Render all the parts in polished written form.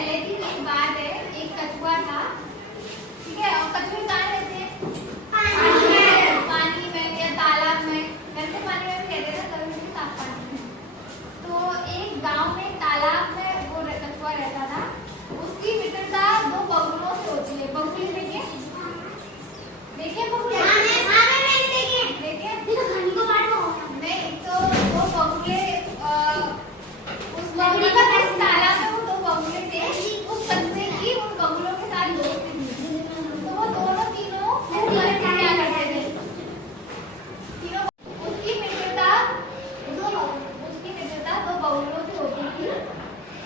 पहले की एक बात है, एक कछुआ था, ठीक है। और कछुए कहाँ रहते हैं? पानी में या तालाब में, गंदे पानी में भी रहते थे, कभी भी साफ पानी में। तो एक गांव में तालाब में वो कछुआ रहता था। उसकी मित्रता दो बगुलों से होती है। बगुले देखिए, देखिए बगुले नहीं तो वो बगुले उस बगुले का तालाब में वो दो बगुले थे। उस कछुए की उन बगुलों के साथ दोस्ती थी। तो वो दोनों तीनों क्या करते थे? तीनों उसकी मित्रता दो बगुलों से होती थी।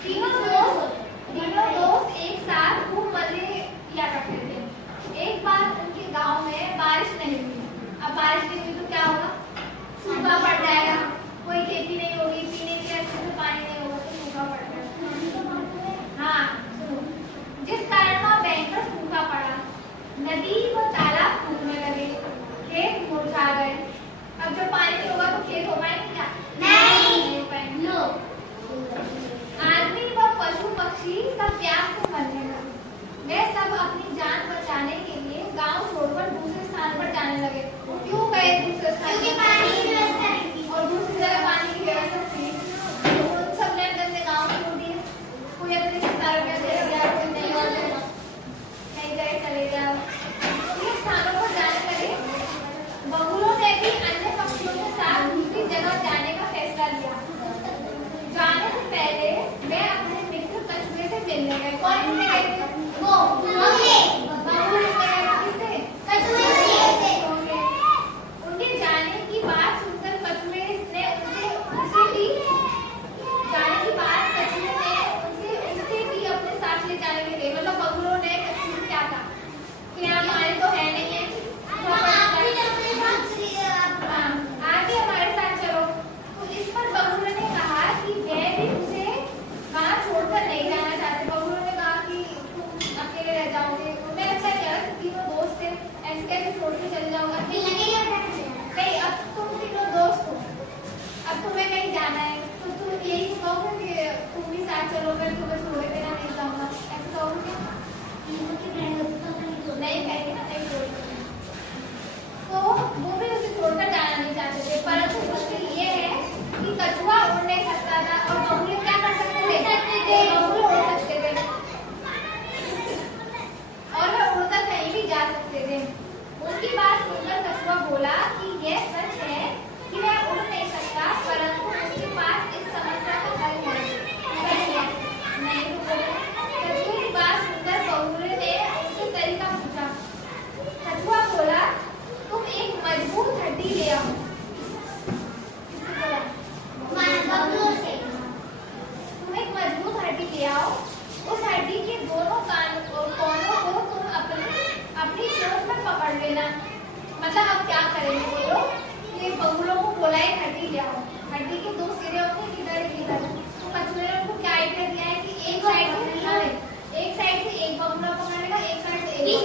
तीनों दोस्त एक साथ खूब मजे किया करते थे। एक बार उनके गांव में बारिश नहीं हुई। अब बारिश नहीं हुई तो क्या होगा? सूखा पड़ जाएगा, कोई खेती नहीं होगी, पीने के अच्छे से पानी नहीं होगा, तो सूखा पड़ जाएगा। हाँ सुनो, जिस कारण वहाँ भयंकर सूखा पड़ा, नदी व तालाब सूखने लगे, खेत मुरझा गए। अब जब पानी नहीं होगा तो खेत हो पाएंगे क्या? नहीं पाएंगे। आदमी व पशु पक्षी सब प्यास से मरने लगे। वे सब अपनी जान बचाने के लिए गांव छोड़कर दूसरे स्थान पर जाने लगे। क्यों गए दूसरे स्थान? क्योंकि पानी की व्यवस्था नहीं थी और दूसरी जगह पानी की व्यवस्था थी। तो उन सब ने अपने गांव छोड़ दिए। कोई अपने रिश्तेदारों के चले गया, कोई नहीं और नई जगह चले गया। दूसरे स्थानों पर जाने लगे। बगुलों ने भी अन्य पक्षियों के साथ दूसरी जगह जाने का फैसला लिया। जाने से पहले वे अपने मित्र कछुए से मिलने गए। कौन मिलने गए थे? उनके जाने की बात सुनकर कछुए ने उससे भी अपने साथ ले जाने के लिए। मतलब बगुलों ने कछुए से क्या कहा कि हमारे तो है नहीं है, आगे हमारे साथ चलो। तो इस पर बगुलों ने कहा कि वे भी उसे वहाँ छोड़कर नहीं जाना चाहते। बगुलों ने कहा कि तुम अकेले रह जाओगे, उन्हें अच्छा क्या तीनों दोस्त थे, ऐसे कैसे छोड़ के चले जाओगे? नहीं, अब तुम तीनों दोस्त हो, अब तुम्हें कहीं जाना है तो तुम यही कहोगे कि तुम भी साथ चलो, मैं तुम्हें छोड़े बिना नहीं जाऊंगा, ऐसे कहोगे? नहीं कहेंगे ना, नहीं छोड़ेंगे। तो वो भी उसे छोड़कर जाना नहीं चाहते थे। परंतु मुश्किल ये है कि कछुआ उड़ नहीं सकता था और बगुले क्या कर सकते थे? बगुले उड़ सकते थे और वे उड़कर कहीं भी जा सकते थे। उनकी बात सुनकर कछुआ बोला कि यह सच है कि वह उड़ नहीं सकता, परंतु उसके पास इस समस्या का हल है। नहीं कछुए की बात सुनकर बगुले ने उससे तरीका पूछा। कछुआ बोला, तुम एक मजबूत हड्डी ले आओ। तुम एक मजबूत हड्डी ले आओ। उस हड्डी के दोनों कोनों को तुम अपनी चोंच में पकड़ लेना। मतलब अब क्या करेंगे बोलो? ये बगुलों को बोला है हड्डी ले आओ। हड्डी के दो सिरे होंगे, इधर। तो कछुए ने उनको क्या आइडिया दिया है कि एक साइड से एक बगुला पकड़ेगा, एक साइड से एक